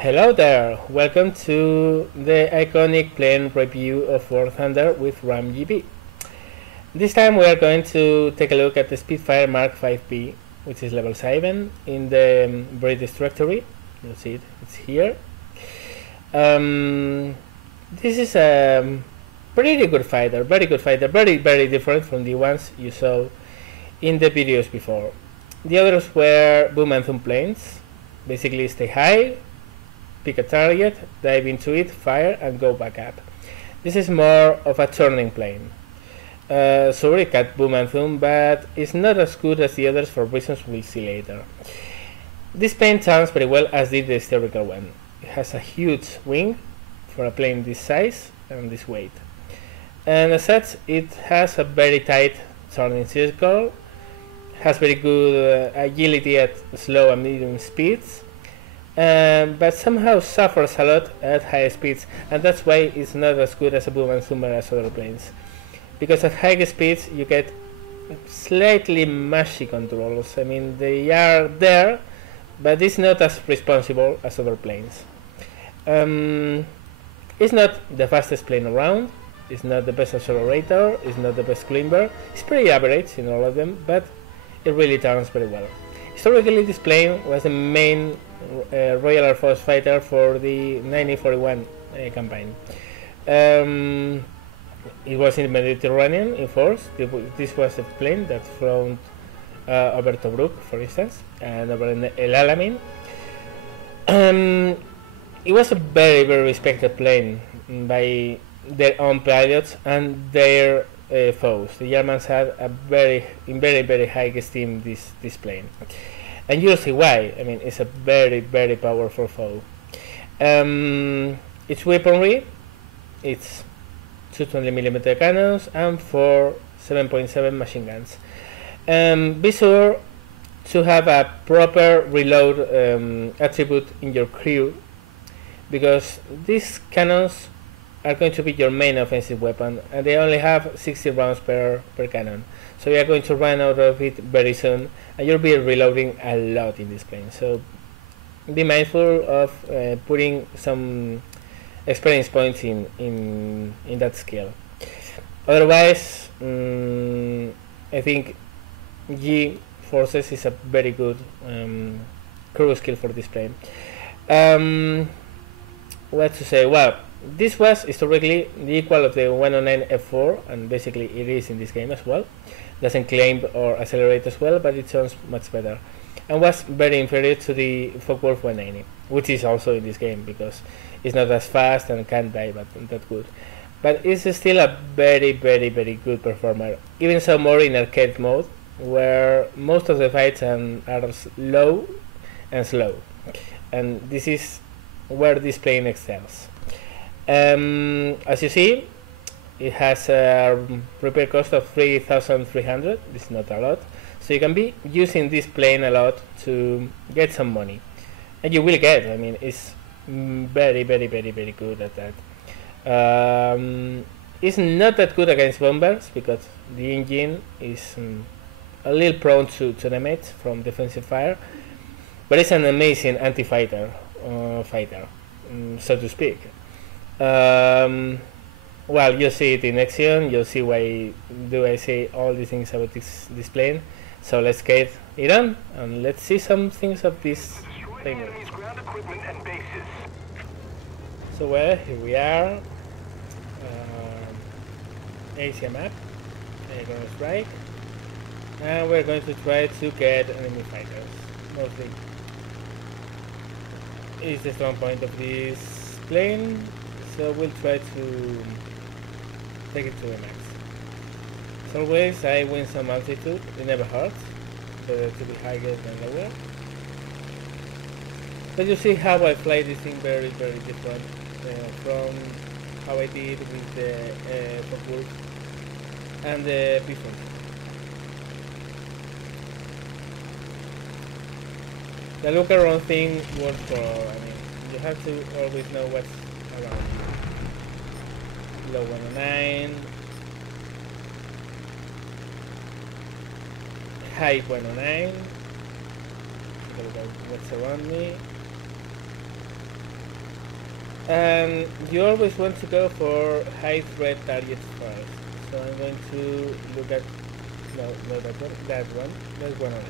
Hello there, welcome to the iconic plane review of War Thunder with RAMjb. This time we are going to take a look at the Spitfire Mk.V, which is level 7 in the British directory. You'll see it, it's here. This is a pretty good fighter, very good fighter, very different from the ones you saw in the videos before. The others were boom and thumb planes, basically stay high, pick a target, dive into it, fire and go back up. This is more of a turning plane. Sorry, cat boom and thumb, but it's not as good as the others for reasons we'll see later. This plane turns very well, as did the historical one. It has a huge wing for a plane this size and this weight. And as such, it has a very tight turning circle, has very good agility at slow and medium speeds, but somehow suffers a lot at high speeds, and that's why it's not as good as a boom and thumber as other planes. Because at high speeds you get slightly mushy controls. I mean, they are there, but it's not as responsible as other planes. It's not the fastest plane around, it's not the best accelerator, it's not the best climber, it's pretty average in all of them, but it really turns very well. Historically, this plane was the main Royal Air Force fighter for the 1941 campaign. It was in the Mediterranean in force. This was a plane that flown over Tobruk, for instance, and over El Alamein. It was a very respected plane by their own pilots and their foes. The Germans had a very high esteem this plane, and you'll see why. I mean, it's a very powerful foe. Its weaponry, it's 220mm cannons and 4 7.7 machine guns. Be sure to have a proper reload attribute in your crew, because these cannons are going to be your main offensive weapon, and they only have 60 rounds per cannon, so you are going to run out of it very soon, and you'll be reloading a lot in this plane. So be mindful of putting some experience points in that skill. Otherwise, I think G Forces is a very good crew skill for this plane. What to say? Well, this was historically the equal of the 109 F4, and basically it is in this game as well. Doesn't climb or accelerate as well, but it sounds much better, and was very inferior to the Focke-Wulf 190, which is also in this game because it's not as fast and can't die that good. But it's still a very good performer, even so more in arcade mode, where most of the fights are low and slow, and this is where this plane excels. As you see, it has a repair cost of 3,300. This is not a lot, so you can be using this plane a lot to get some money, and you will get. I mean, it's very good at that. It's not that good against bombers because the engine is a little prone to damage from defensive fire, but it's an amazing anti-fighter fighter, so to speak. Well, you'll see it in action. You'll see why do I say all these things about this plane. So let's get it on and let's see some things of this plane. So well, here we are. Asia map. We're going to strike, and we're going to try to get enemy fighters. Mostly, is the strong point of this plane. So we'll try to take it to the max. As always, I win some altitude, it never hurts, better to be higher than lower. But you see how I fly this thing very different from how I did with the Focke-Wulf and the Bison. The look around thing works for all. I mean, you have to always know what's around. Low 109, high 109, what's around me, And you always want to go for high threat targets first. So I'm going to look at, no, not that one, that's 109.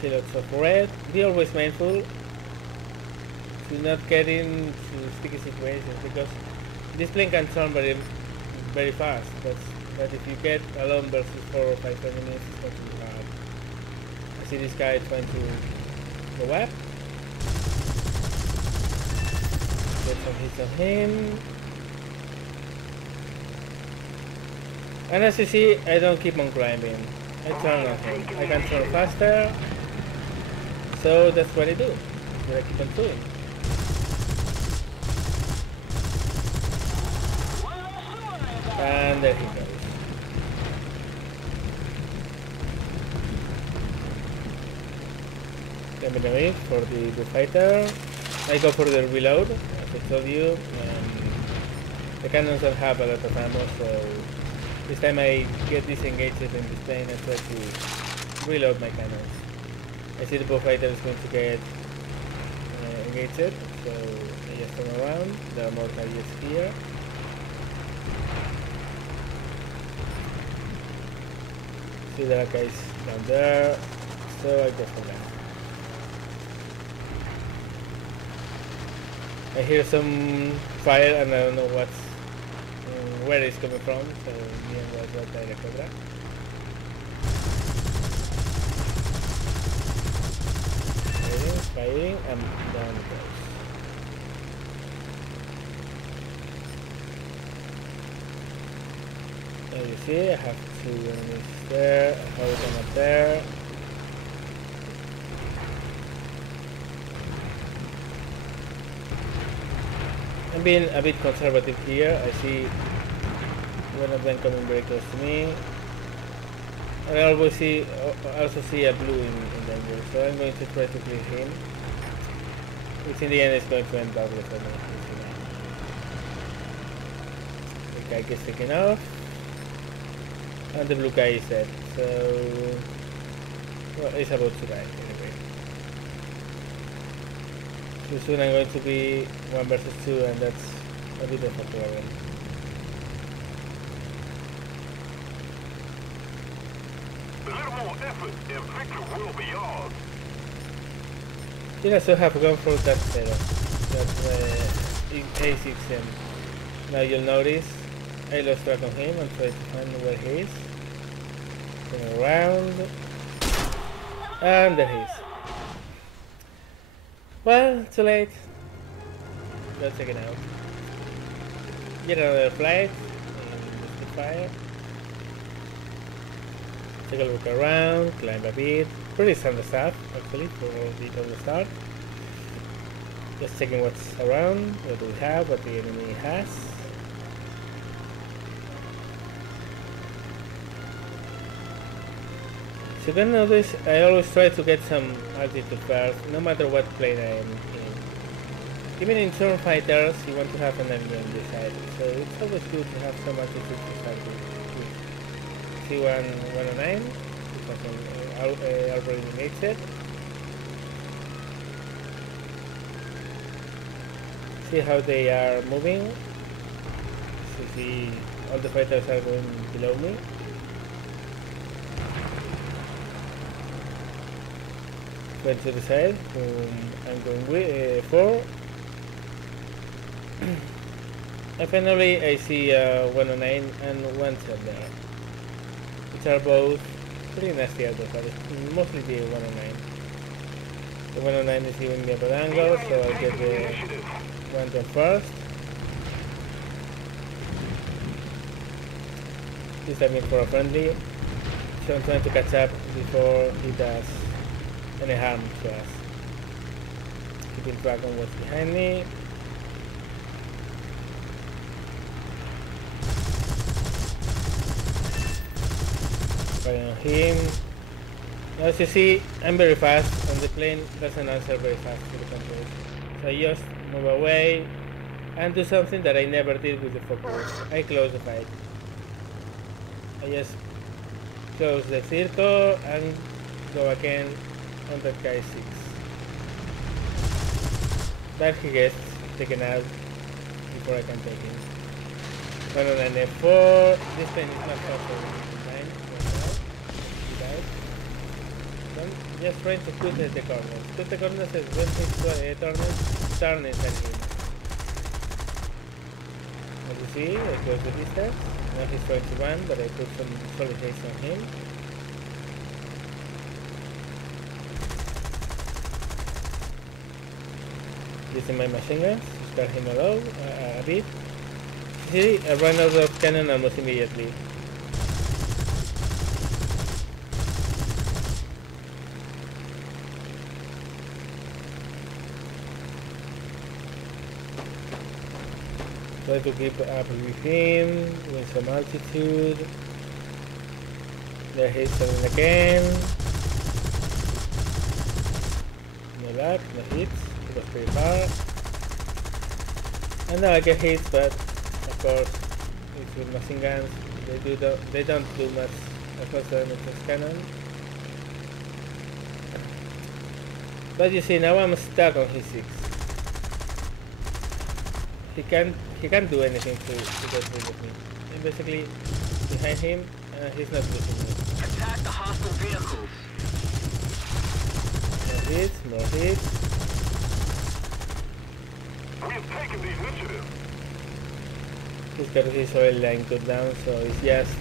See lots of red. Be always mindful to not get into sticky situations, because this plane can turn very fast. But if you get alone versus 4 or 5 enemies, it's going to be hard. I see this guy trying to go up. Get some hits on him. And as you see, I don't keep on climbing. I turn on him. I can turn faster. So that's what I do. That's what I keep on doing. And there he goes. Let me know for the fighter. I go for the reload, as I told you. The cannons don't have a lot of ammo, so this time I get disengaged in this plane and try to reload my cannons. I see the bullfighter is going to get engaged, so I just turn around. There are more targets here. See that guy's down there, so I go for that. I hear some fire and I don't know where it's coming from, so me and was direct over that. Firing, and down it goes. As you see, I have 2 enemies there, I have one up there. I'm being a bit conservative here. I see one of them coming very close to me. And I also see a blue in danger, so I'm going to try to clear him. Which in the end is going to end badly for me. The guy gets taken off. And the blue guy is dead, so well, it's about to die anyway. So soon I'm going to be 1 versus 2, and that's a bit of a problem. A little more effort and victory will be yours. Yeah, so have gone for that zero. That's A6M. Now you'll notice I lost track on him and try to find where he is. Turn around. And there he is. Well, too late. Go check it out. Get another flight in the Spitfire. Take a look around, climb a bit. Pretty standard stuff actually for the start. Just checking what's around, what do we have, what the enemy has. So you can notice I always try to get some altitude first, no matter what plane I am in. Even in turn fighters, you want to have an enemy on this side, so it's always good to have some altitude to start with. C109, already makes it. See how they are moving. So see, all the fighters are going below me. Going to the side, whom I'm going for. And finally, I see 109 and 110 there, which are both pretty nasty out of that, mostly the 109. The 109 is giving me a bad angle, so I'll get the 110 first. This time in for a friendly, so I'm trying to catch up before he does any harm to us. Keeping track on what's behind me. On him. Now, as you see, I'm very fast and the plane doesn't answer very fast to the controls. So I just move away and do something that I never did with the focus. I close the fight. I just close the circle and go again on that guy's 6. But he gets taken out before I can take him. 194. This plane is not far from mine right now. He died. I'm just trying to put the corners. Put the corners is when he's turn inside him. As you see, I close the distance. Now he's trying to run, but I put some solid haste on him. Using my machine guns to start him a bit. See, I ran out of cannon almost immediately. Try to keep up with him with some altitude. There he's coming again. No luck, no hits. It was pretty far. And now I get hit, but of course it's with machine guns. They don't do much damage as cannon. But you see, now I'm stuck on his 6. He can't do anything to get rid of me. I'm basically behind him and he's not losing me. Attack the hostile vehicles. More hits. We have taken the initiative. He's got his oil line cut down, so it's just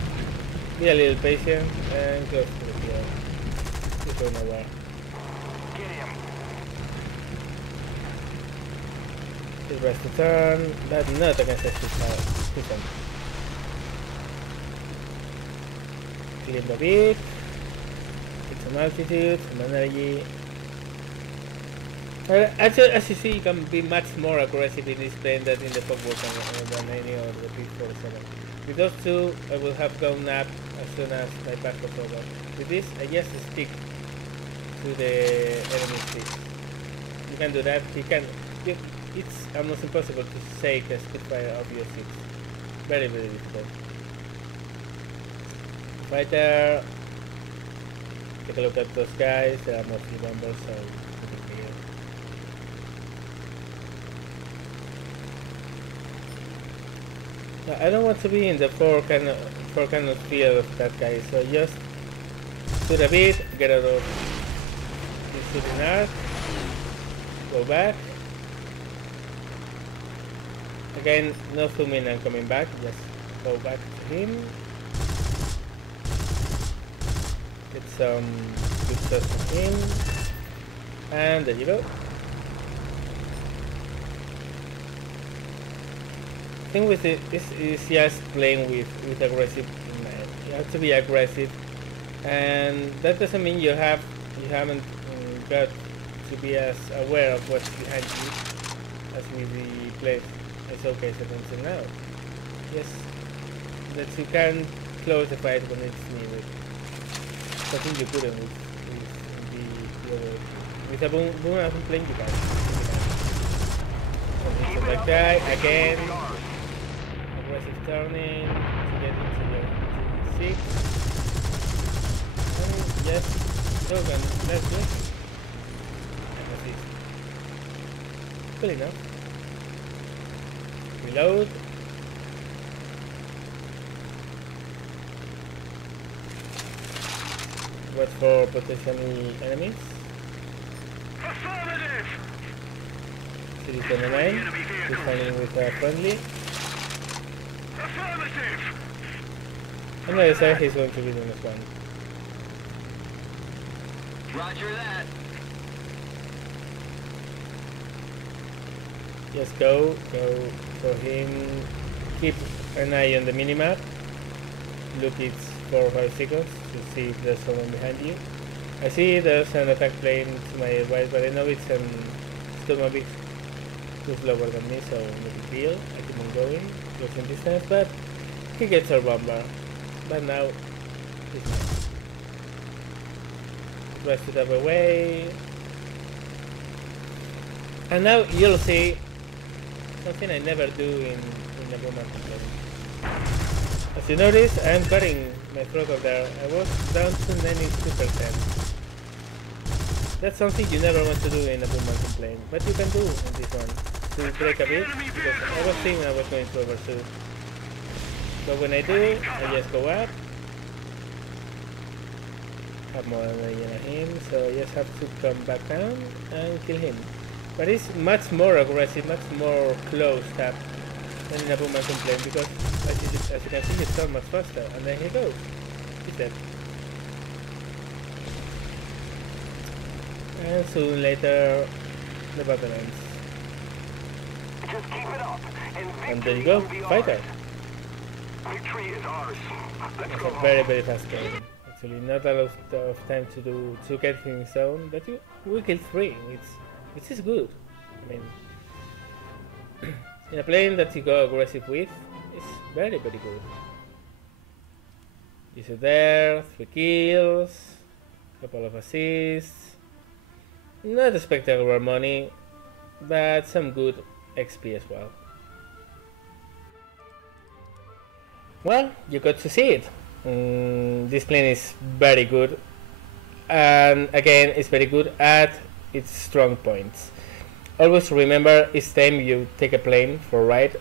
be a little patient and close to the kill. He's going nowhere. Get him. He tries to turn, but not against the Spitfire. Climb a bit, get some altitude, some energy. Actually, as you see, you can be much more aggressive in this plane than in the Focke-Wulf than any other P-47. With those two, I will have gone up as soon as my path goes over. With this, I just stick to the enemy seat. You can do that. It's almost impossible to take a Spitfire off your seat. Very, very difficult. Fighter. Take a look at those guys. They are mostly bombers, so I don't want to be in the four cannon field of that guy, so just shoot a bit, get out of this shooting arc, go back. Again, no zooming and coming back, just go back to him. Get some good shots from him, and there you go. The thing with it is just playing with aggressive. You have to be aggressive, and that doesn't mean you haven't got to be as aware of what's behind you as with the play showcase until now. Yes, that you can close the fight when it's needed. Something you couldn't with the other. With a boom plane you can. So that guy again. Aggressive turning to get into the 6. And just slogan, let's do it. And that's it. Cool enough. Reload. Watch for potential enemies. Affirmative. CD-29 is fighting with a friendly. Affirmative. And like I said, he's going to be the next one. Roger that. Just go for him. Keep an eye on the minimap. Look it 4 or 5 seconds to see if there's someone behind you. I see there's an attack plane to my right, but I know it's still a bit too slower than me, so no big deal. I keep on going, closing distance, but he gets our bomber. But now he's not. He tries to dive away. And now you'll see something I never do in a bomber plane. As you notice, I'm cutting my throttle there. I was down to 92%. That's something you never want to do in a boom mountain plane, but you can do in this one. To break a bit, because I was thinking I was going to overshoot. But when I do, I just go up. Have more energy on him, so I just have to come back down and kill him. But it's much more aggressive, much more close up than in a boom mountain plane, because as you can see, it's turns much faster, and then he goes. He's dead. And soon later, the battle ends. Just keep it up, And there you go, fighter. Victory is ours. Let's It's go a home. very, very fast game. Actually, not a lot of time to get in zone, but we killed 3, which is good. I mean, in a plane that you go aggressive with, it's very, very good. You see there, 3 kills, couple of assists. Not spectacular money, but some good XP as well. Well, you got to see it. This plane is very good, and again, it's very good at its strong points. Always remember, each time you take a plane for a ride,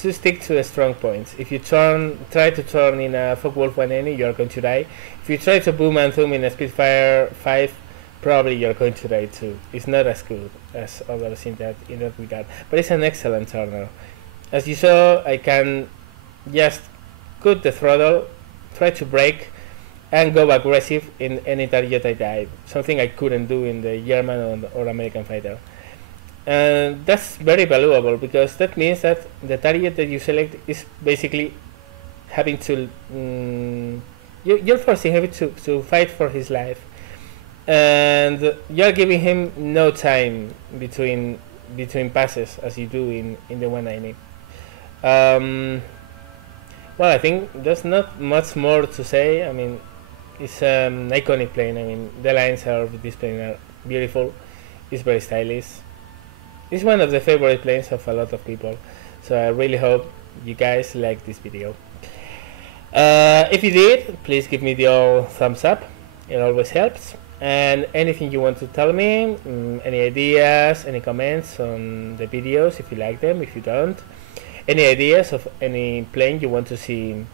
to stick to the strong points. If you try to turn in a Focke-Wulf 180, you are going to die. If you try to boom and zoom in a Spitfire 5, probably you're going to die too. It's not as good as others in that regard, but it's an excellent turner. As you saw, I can just cut the throttle, try to brake, and go aggressive in any target I dive. Something I couldn't do in the German or American fighter. And that's very valuable, because that means that the target that you select is basically having to you're forcing him to fight for his life. And you're giving him no time between passes as you do in the 190. Well, I think there's not much more to say. I mean, it's an iconic plane. I mean, the lines of this plane are beautiful. It's very stylish. It's one of the favorite planes of a lot of people. So I really hope you guys like this video. If you did, please give me the old thumbs up. It always helps. And anything you want to tell me, any ideas, any comments on the videos, if you like them, if you don't, any ideas of any plane you want to see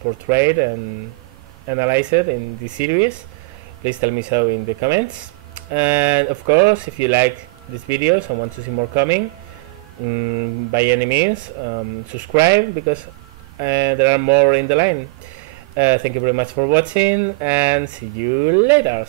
portrayed and analyzed in this series, please tell me so in the comments. And of course, if you like these videos and want to see more coming, by any means, subscribe, because there are more in the line. Thank you very much for watching, and see you later.